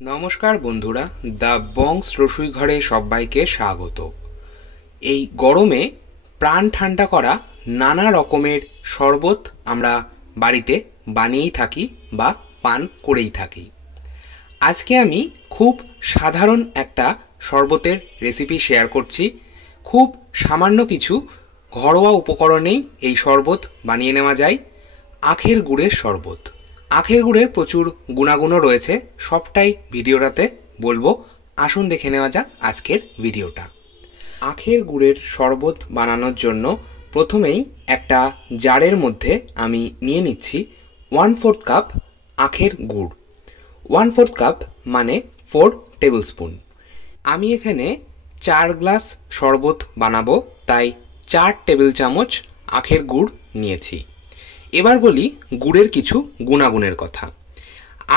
নমস্কার বন্ধুরা, দ্য বংস রসুইঘরে সবাইকে স্বাগত। এই গরমে প্রাণ ঠান্ডা করা নানা রকমের শরবত আমরা বাড়িতে বানিয়েই থাকি বা পান করেই থাকি। আজকে আমি খুব সাধারণ একটা শরবতের রেসিপি শেয়ার করছি। খুব সামান্য কিছু ঘরোয়া উপকরণেই এই শরবত বানিয়ে নেওয়া যায়। আখের গুড়ের শরবত। আখের গুড়ের প্রচুর গুণাগুণও রয়েছে, সবটাই ভিডিওটাতে বলবো। আসুন দেখে নেওয়া যাক আজকের ভিডিওটা। আখের গুড়ের শরবত বানানোর জন্য প্রথমেই একটা জারের মধ্যে আমি নিয়ে নিচ্ছি 1/4 কাপ আখের গুড়। 1/4 কাপ মানে 4 টেবিল স্পুন। আমি এখানে 4 গ্লাস শরবত বানাবো, তাই 4 টেবিল চামচ আখের গুড় নিয়েছি। এবার বলি গুড়ের কিছু গুণাগুণের কথা।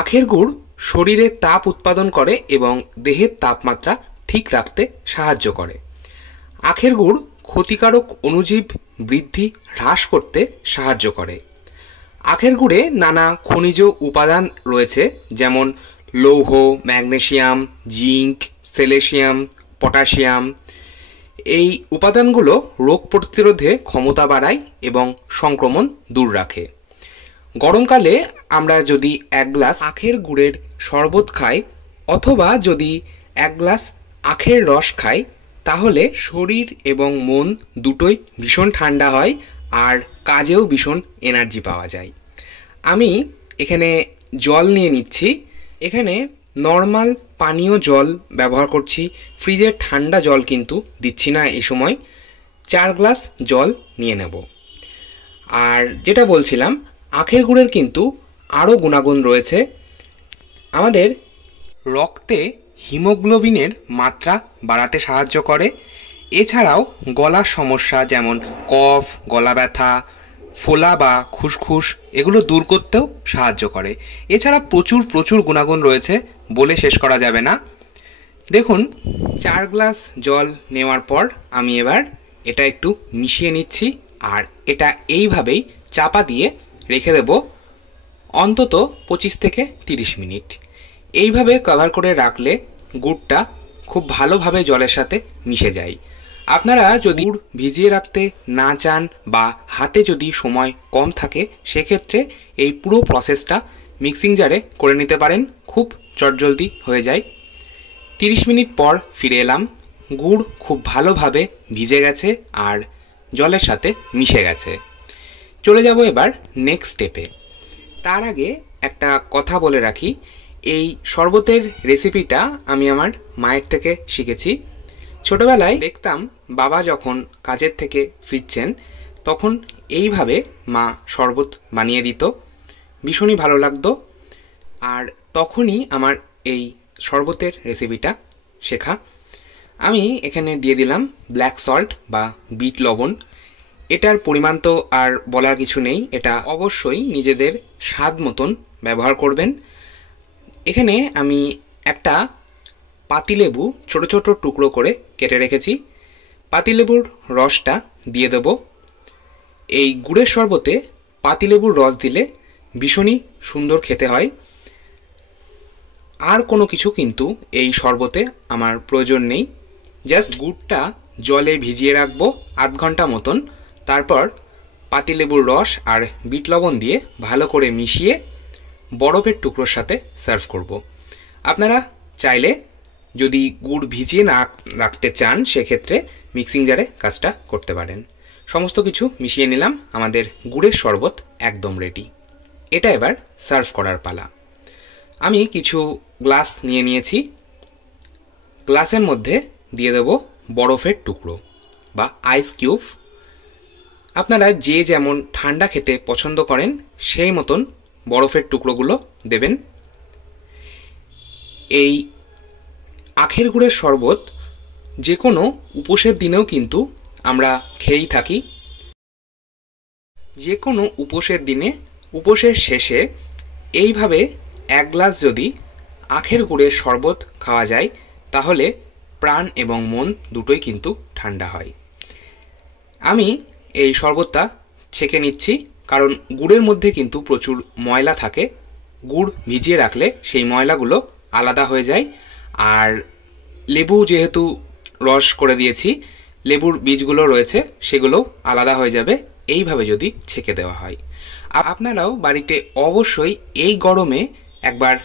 আখের গুড় শরীরে তাপ উৎপাদন করে এবং দেহের তাপমাত্রা ঠিক রাখতে সাহায্য করে। আখের গুড় ক্ষতিকারক অণুজীব বৃদ্ধি হ্রাস করতে সাহায্য করে। আখের গুড়ে নানা খনিজ উপাদান রয়েছে, যেমন লৌহ, ম্যাগনেসিয়াম, জিঙ্ক, সেলেসিয়াম, পটাশিয়াম। এই উপাদানগুলো রোগ প্রতিরোধে ক্ষমতা বাড়ায় এবং সংক্রমণ দূর রাখে। গরমকালে আমরা যদি 1 গ্লাস আখের গুড়ের শরবত খাই অথবা যদি 1 গ্লাস আখের রস খাই, তাহলে শরীর এবং মন দুটোই ভীষণ ঠান্ডা হয় আর কাজেও ভীষণ এনার্জি পাওয়া যায়। আমি এখানে জল নিয়ে নিচ্ছি। এখানে নর্মাল পানীয় জল ব্যবহার করছি, ফ্রিজের ঠান্ডা জল কিন্তু দিচ্ছি না এই সময়। 4 গ্লাস জল নিয়ে নেব। আর যেটা বলছিলাম, আখের গুড়ের কিন্তু আরও গুণাগুণ রয়েছে। আমাদের রক্তে হিমোগ্লোবিনের মাত্রা বাড়াতে সাহায্য করে। এছাড়াও গলার সমস্যা যেমন কফ, গলা ব্যথা, ফোলা বা খুসখুস এগুলো দূর করতেও সাহায্য করে। এছাড়া প্রচুর গুণাগুণ রয়েছে, বলে শেষ করা যাবে না। দেখুন, 4 গ্লাস জল নেওয়ার পর আমি এবার এটা একটু মিশিয়ে নিচ্ছি আর এটা এইভাবেই চাপা দিয়ে রেখে দেব অন্তত 25 থেকে 30 মিনিট। এইভাবে কভার করে রাখলে গুড়টা খুব ভালোভাবে জলের সাথে মিশে যায়। আপনারা যদি গুড় ভিজিয়ে রাখতে না চান বা হাতে যদি সময় কম থাকে, সেক্ষেত্রে এই পুরো প্রসেসটা মিক্সিং জারে করে নিতে পারেন, খুব চটজলদি হয়ে যায়। 30 মিনিট পর ফিরে এলাম। গুড় খুব ভালোভাবে ভিজে গেছে আর জলের সাথে মিশে গেছে। চলে যাব এবার নেক্সট স্টেপে। তার আগে একটা কথা বলে রাখি, এই শরবতের রেসিপিটা আমি আমার মায়ের থেকে শিখেছি। ছোটবেলায় দেখতাম বাবা যখন কাজের থেকে ফিরছেন তখন এইভাবে মা শরবত বানিয়ে দিত, ভীষণই ভালো লাগতো। আর তখনই আমার এই শরবতের রেসিপিটা শেখা। আমি এখানে দিয়ে দিলাম ব্ল্যাক সল্ট বা বিট লবণ। এটার পরিমাণ তো আর বলার কিছু নেই, এটা অবশ্যই নিজেদের স্বাদ মতন ব্যবহার করবেন। এখানে আমি একটা পাতিলেবু ছোট ছোট টুকরো করে কেটে রেখেছি। পাতিলেবুর রসটা দিয়ে দেব। এই গুড়ের শরবতে পাতিলেবুর রস দিলে ভীষণই সুন্দর খেতে হয়। আর কোনো কিছু কিন্তু এই শরবতে আমার প্রয়োজন নেই। জাস্ট গুড়টা জলে ভিজিয়ে রাখবো আধ ঘন্টা মতন, তারপর পাতিলেবুর রস আর বিট লবণ দিয়ে ভালো করে মিশিয়ে বরফের টুকরোর সাথে সার্ভ করব। আপনারা চাইলে যদি গুড় ভিজিয়ে না রাখতে চান, সেক্ষেত্রে মিক্সিং জারে কাজটা করতে পারেন। সমস্ত কিছু মিশিয়ে নিলাম, আমাদের গুড়ের শরবত একদম রেডি। এটা এবার সার্ভ করার পালা। আমি কিছু গ্লাস নিয়ে নিয়েছি। গ্লাসের মধ্যে দিয়ে দেব বরফের টুকরো বা আইস কিউব। আপনারা যে যেমন ঠান্ডা খেতে পছন্দ করেন সেই মতন বরফের টুকরোগুলো দেবেন। এই আখের গুড়ের শরবত যে কোনো উপোসের দিনেও কিন্তু আমরা খেয়েই থাকি। যে কোনো উপোসের দিনে, উপোসের শেষে এইভাবে 1 গ্লাস যদি আখের গুড়ের শরবত খাওয়া যায়, তাহলে প্রাণ এবং মন দুটোই কিন্তু ঠান্ডা হয়। আমি এই শরবতটা ছেঁকে নিচ্ছি, কারণ গুড়ের মধ্যে কিন্তু প্রচুর ময়লা থাকে। গুড় ভিজিয়ে রাখলে সেই ময়লাগুলো আলাদা হয়ে যায়। আর লেবু যেহেতু রস করে দিয়েছি, লেবুর বীজগুলো রয়েছে সেগুলো আলাদা হয়ে যাবে এইভাবে যদি ছেঁকে দেওয়া হয়। আপনারাও বাড়িতে অবশ্যই এই গরমে একবার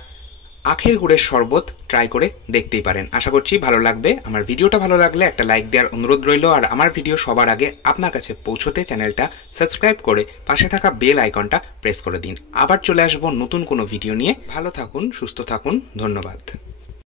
আখের গুড়ের শরবত ট্রাই করে দেখতেই পারেন। আশা করছি ভালো লাগবে। আমার ভিডিওটা ভালো লাগলে একটা লাইক দেওয়ার অনুরোধ রইল। আর আমার ভিডিও সবার আগে আপনার কাছে পৌঁছতে চ্যানেলটা সাবস্ক্রাইব করে পাশে থাকা বেল আইকনটা প্রেস করে দিন। আবার চলে আসবো নতুন কোনো ভিডিও নিয়ে। ভালো থাকুন, সুস্থ থাকুন, ধন্যবাদ।